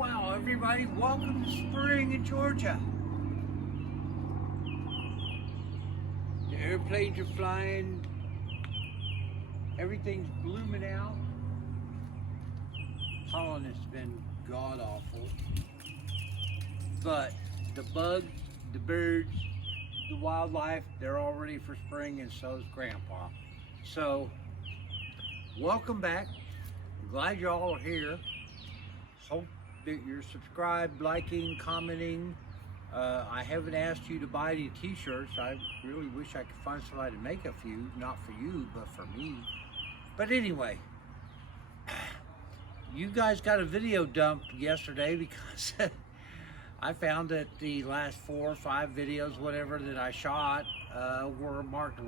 Wow, everybody, welcome to spring in Georgia. The airplanes are flying, everything's blooming out. Pollen has been god awful, but the bugs, the birds, the wildlife, they're all ready for spring, and so is Grandpa. So, welcome back. I'm glad you all are here. Hope that you're subscribed, liking, commenting. I haven't asked you to buy any t-shirts. I really wish I could find somebody to make a few, not for you, but for me. But anyway, you guys got a video dump yesterday because I found that the last 4 or 5 videos, whatever, that I shot were marked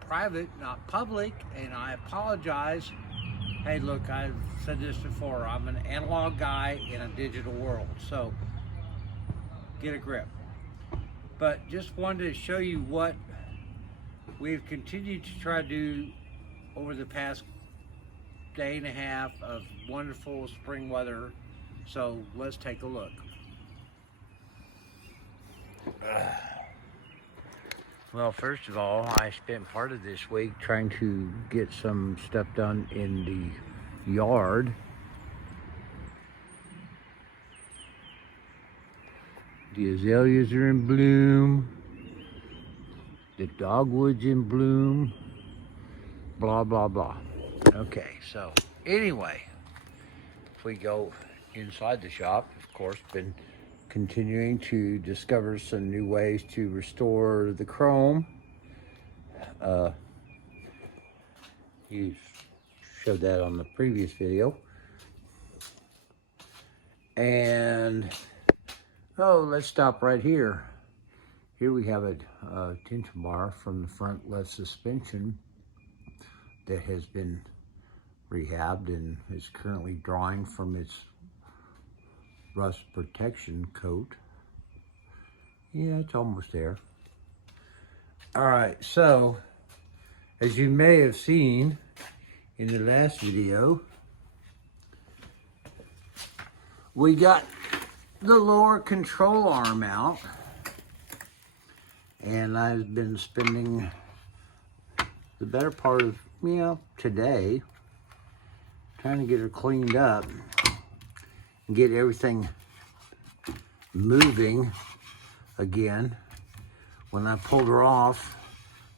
private, not public, and I apologize. Hey, look, I've said this before. I'm an analog guy in a digital world, so get a grip. But just wanted to show you what we've continued to try to do over the past day and a half of wonderful spring weather. So let's take a look. Well, first of all, I spent part of this week trying to get some stuff done in the yard. The azaleas are in bloom. The dogwood's in bloom. Blah, blah, blah. Okay, so anyway, if we go inside the shop, of course, been continuing to discover some new ways to restore the chrome. You showed that on the previous video. And, oh, let's stop right here. Here we have a tension bar from the front left suspension that has been rehabbed and is currently drying from its rust protection coat. Yeah, it's almost there. All right, so as you may have seen in the last video, we got the lower control arm out, and I've been spending the better part of, today trying to get her cleaned up and get everything moving again. When I pulled her off,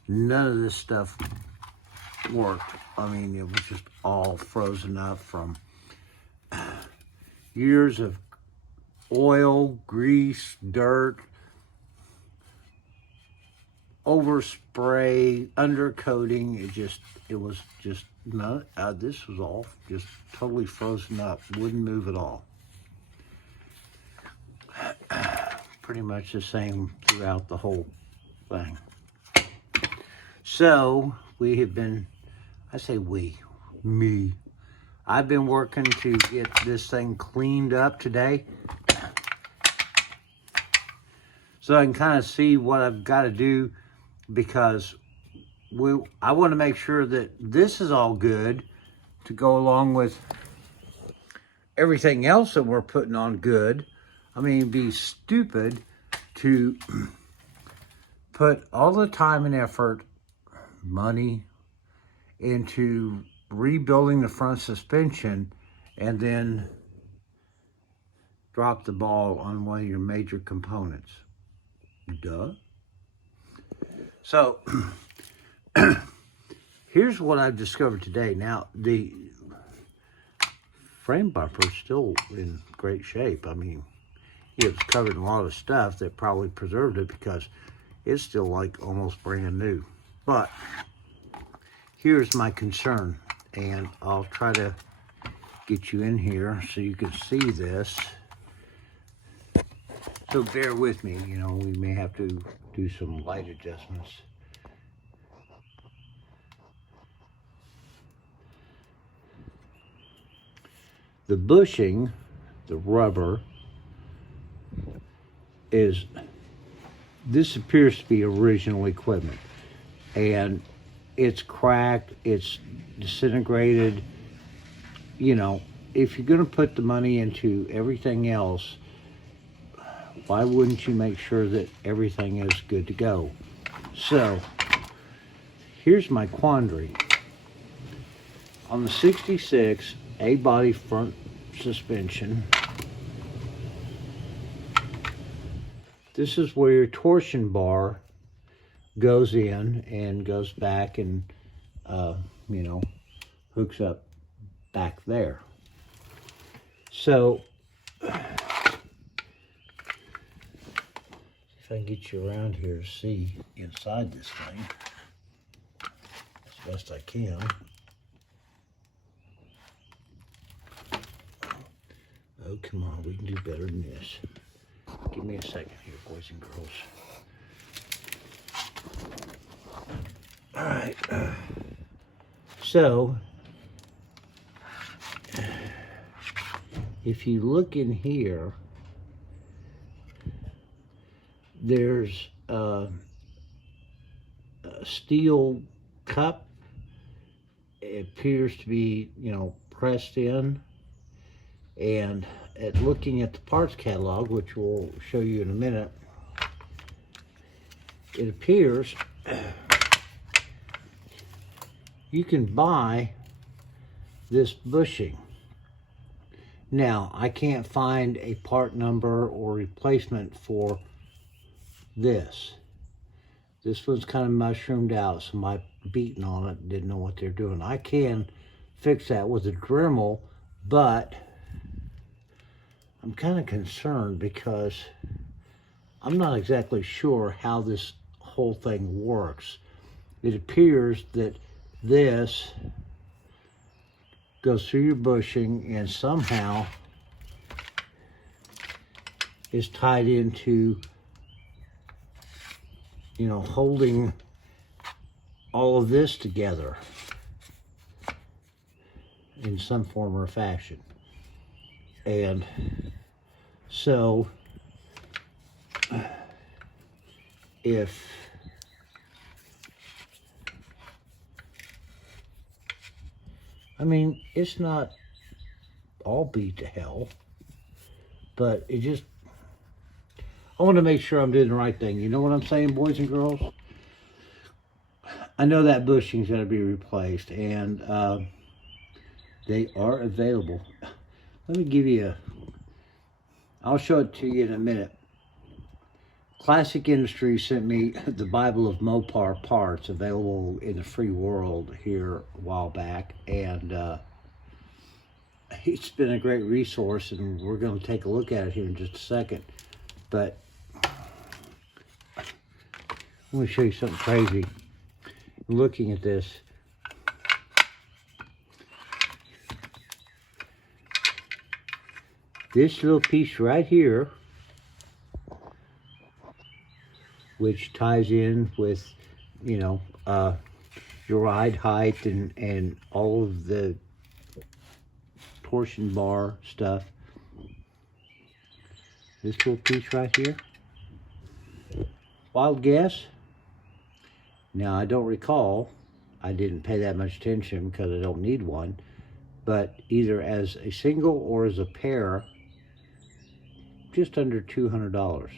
none of this stuff worked. I mean, it was just all frozen up from years of oil, grease, dirt, overspray, undercoating. It was just no. This was all just totally frozen up. Wouldn't move at all. Pretty much the same throughout the whole thing. So we have been, I say we, me. I've been working to get this thing cleaned up today, so I can kind of see what I've got to do, because I want to make sure that this is all good to go along with everything else that we're putting on good. I mean, it'd be stupid to put all the time and effort, money, into rebuilding the front suspension and then drop the ball on one of your major components. Duh. So, here's what I've discovered today. Now, the frame bumper is still in great shape. I mean, it was covered in a lot of stuff that probably preserved it because it's still like almost brand new. But here's my concern, and I'll try to get you in here so you can see this. So bear with me, we may have to do some light adjustments. The bushing, the rubber, this appears to be original equipment, and it's cracked, it's disintegrated, if you're going to put the money into everything else, why wouldn't you make sure that everything is good to go? So, here's my quandary. On the 66 A-body front suspension, this is where your torsion bar goes in and goes back and, you know, hooks up back there. So, if I can get you around here to see inside this thing as best I can. Oh, come on, we can do better than this. Give me a second here, boys and girls. All right. So, if you look in here, there's a steel cup. It appears to be, you know, pressed in. And at looking at the parts catalog, which we'll show you in a minute, it appears you can buy this bushing. Now, I can't find a part number or replacement for this. This one's kind of mushroomed out. Somebody beating on it, didn't know what they're doing. I can fix that with a Dremel, but I'm kind of concerned because I'm not exactly sure how this whole thing works. It appears that this goes through your bushing and somehow is tied into, you know, holding all of this together in some form or fashion. And so if I mean, it's not all beat to hell, but it just, I want to make sure I'm doing the right thing. You know what I'm saying, boys and girls? I know that bushing's got to be replaced, and they are available. Let me give you I'll show it to you in a minute. Classic Industries sent me the Bible of Mopar parts, available in the free world here a while back, and it's been a great resource, and we're going to take a look at it here in just a second. But I'm going to show you something crazy. Looking at this, this little piece right here, which ties in with, you know, your ride height and all of the torsion bar stuff. This little piece right here. Wild guess? Now, I don't recall. I didn't pay that much attention because I don't need one. But either as a single or as a pair, just under $200.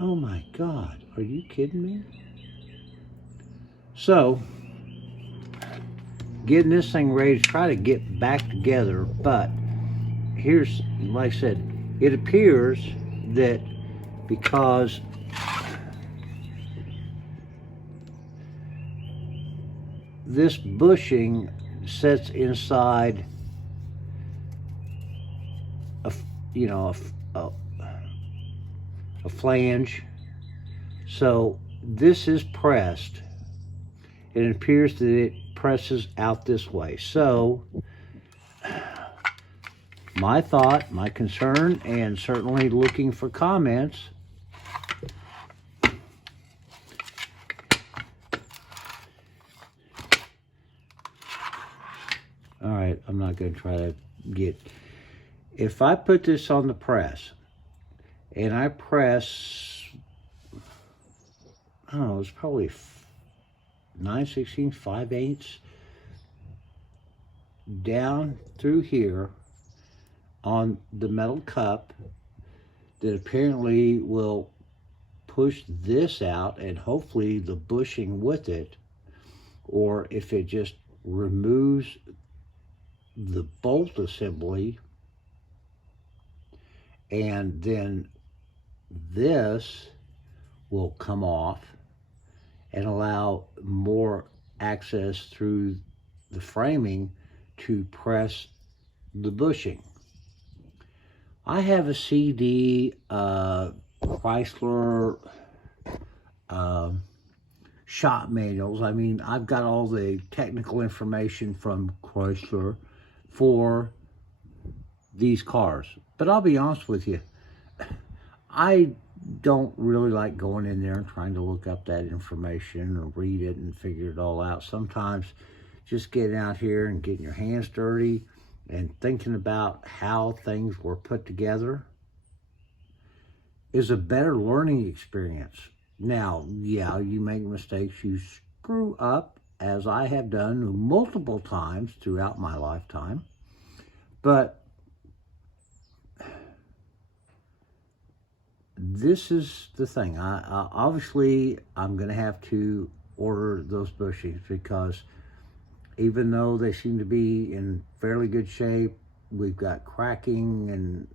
Oh my God, are you kidding me? So, getting this thing ready to try to get back together, but here's, like I said, it appears that because this bushing sits inside a, you know, a flange, so this is pressed, and it appears that it presses out this way. So my thought, my concern, and certainly looking for comments, all right, I'm not going to try to get, if I put this on the press and I press, I don't know, it's probably 9/16, 5/8. down through here on the metal cup that apparently will push this out and hopefully the bushing with it, or if it just removes the bolt assembly, and then this will come off and allow more access through the framing to press the bushing. I have a CD, Chrysler shop manuals. I mean, I've got all the technical information from Chrysler for these cars. But I'll be honest with you, I don't really like going in there and trying to look up that information or read it and figure it all out. Sometimes just getting out here and getting your hands dirty and thinking about how things were put together is a better learning experience. Now, yeah, you make mistakes, you screw up, as I have done multiple times throughout my lifetime, but this is the thing. Obviously, I'm going to have to order those bushings because even though they seem to be in fairly good shape, we've got cracking and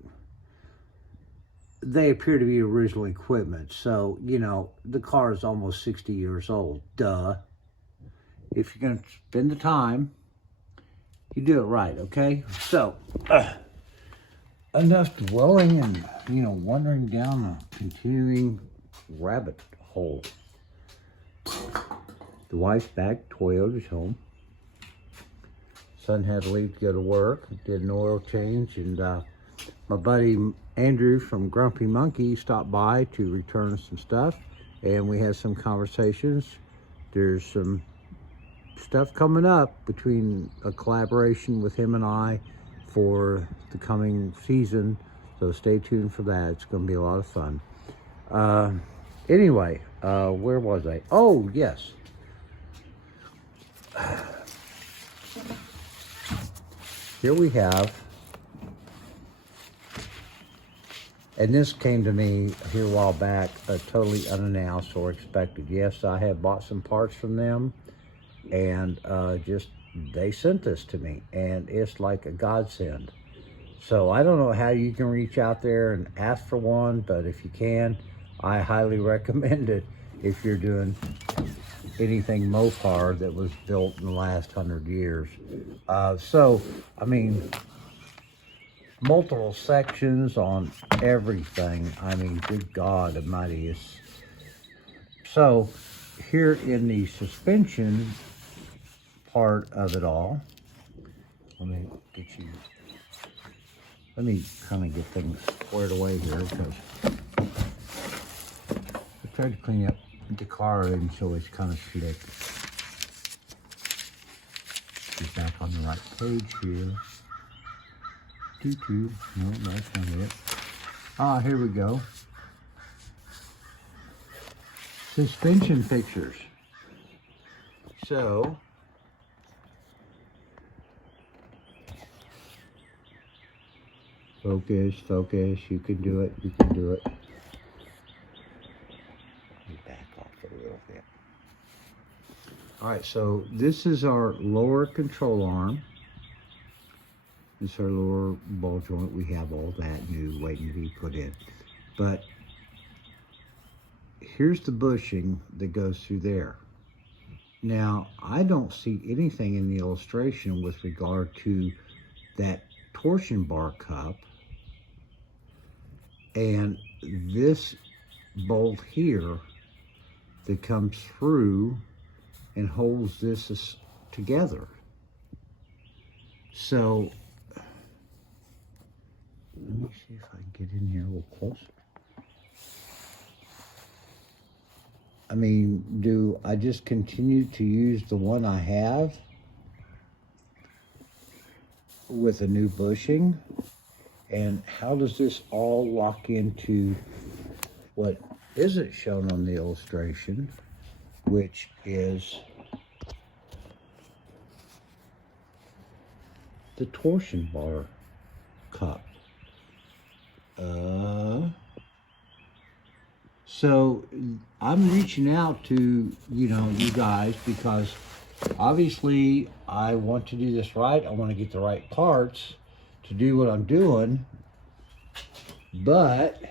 they appear to be original equipment. So, you know, the car is almost 60 years old. Duh. If you're going to spend the time, you do it right, okay? So, enough dwelling and, you know, wandering down a continuing rabbit hole. The wife's back, Toyota's home. Son had to leave to go to work, did an oil change, and my buddy Andrew from Grumpy Monkey stopped by to return some stuff, and we had some conversations. There's some stuff coming up between a collaboration with him and I for the coming season, so stay tuned for that. It's going to be a lot of fun. Anyway, where was I? Oh, yes. Here we have, and this came to me here a while back, totally unannounced or expected. Yes, I have bought some parts from them, and they sent this to me, and it's like a godsend. So I don't know how you can reach out there and ask for one, but if you can, I highly recommend it if you're doing anything Mopar that was built in the last 100 years. So, I mean, multiple sections on everything. I mean, good God Almighty. So, here in the suspension part of it all, let me kind of get things squared away here because I tried to clean up the car and so it's kind of slick. Get back on the right page here. No, that's not it. Ah, here we go. Suspension pictures. So, focus, you can do it, you can do it. Let me back off a little bit. All right, so this is our lower control arm. This is our lower ball joint. We have all that new waiting to be put in. But here's the bushing that goes through there. Now, I don't see anything in the illustration with regard to that torsion bar cup and this bolt here that comes through and holds this together. So, let me see if I can get in here a little closer. I mean, do I just continue to use the one I have with a new bushing? And how does this all lock into what isn't shown on the illustration, which is the torsion bar cup. So I'm reaching out to, you guys, because obviously I want to do this right. I want to get the right parts to do what I'm doing, but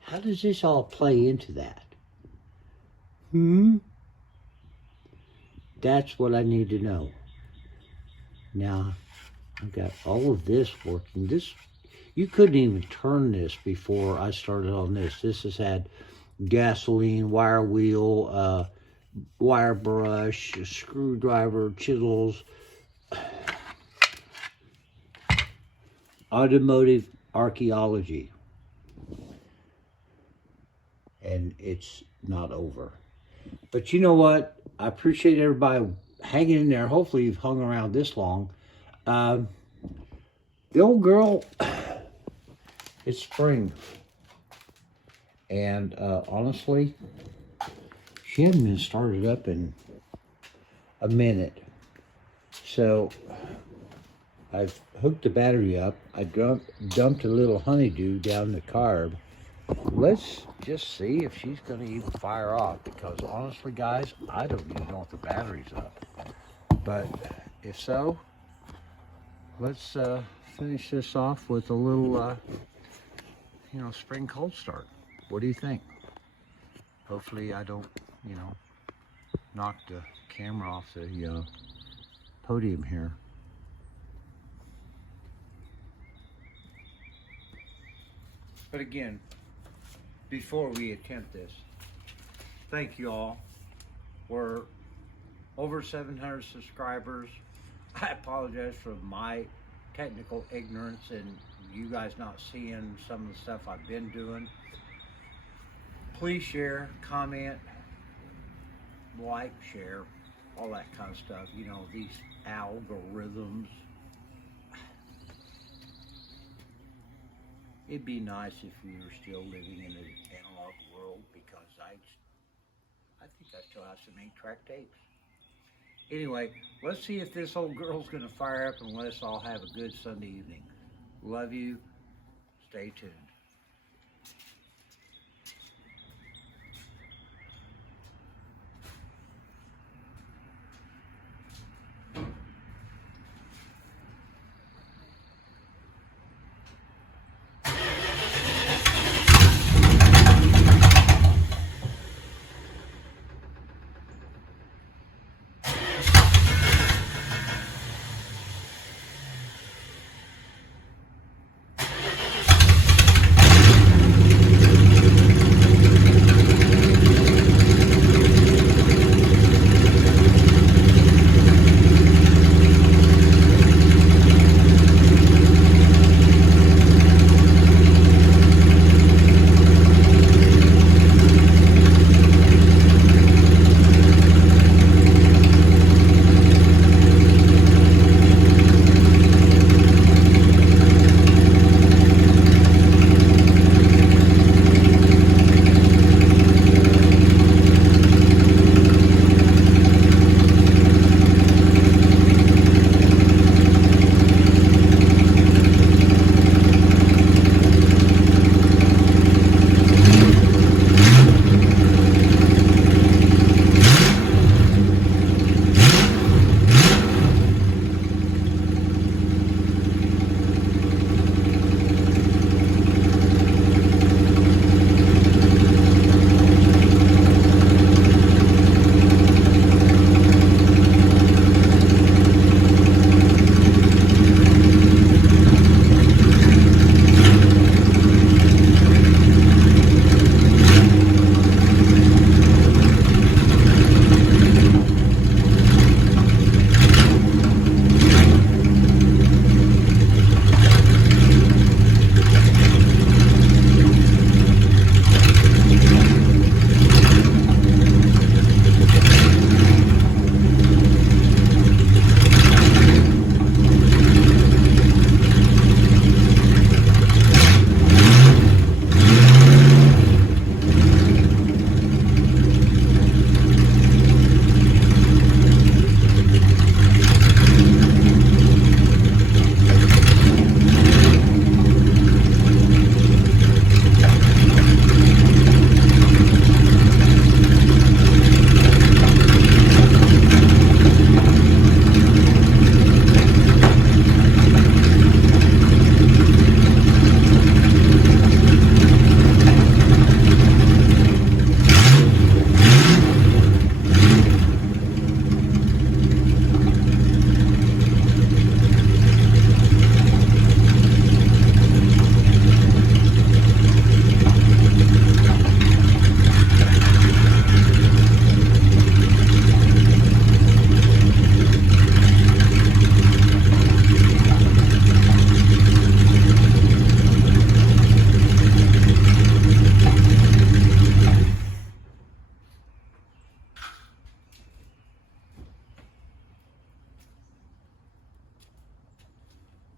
how does this all play into that? That's what I need to know. Now, I've got all of this working. You couldn't even turn this before I started on this. This has had gasoline, wire wheel, wire brush, screwdriver, chisels, automotive archaeology. And it's not over. But you know what? I appreciate everybody hanging in there. Hopefully you've hung around this long. The old girl, it's spring. And honestly, she hadn't been started up in a minute. So I've hooked the battery up. I dumped a little honeydew down the carb. Let's just see if she's going to even fire off, because honestly, guys, I don't even know if the battery's up. But if so, let's finish this off with a little, spring cold start. What do you think? Hopefully I don't, knock the camera off the podium here. But again, before we attempt this, thank you all. We're over 700 subscribers. I apologize for my technical ignorance and you guys not seeing some of the stuff I've been doing. Please share, comment, like, share, all that kind of stuff. These algorithms. It'd be nice if we were still living in an analog world, because I think I still have some 8-track tapes. Anyway, let's see if this old girl's gonna fire up and let us all have a good Sunday evening. Love you. Stay tuned.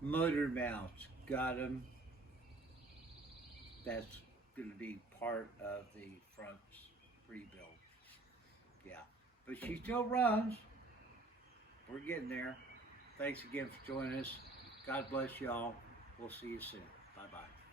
Motor mounts, got them. That's going to be part of the front rebuild. Yeah, but she still runs. We're getting there. Thanks again for joining us. God bless y'all. We'll see you soon. Bye-bye.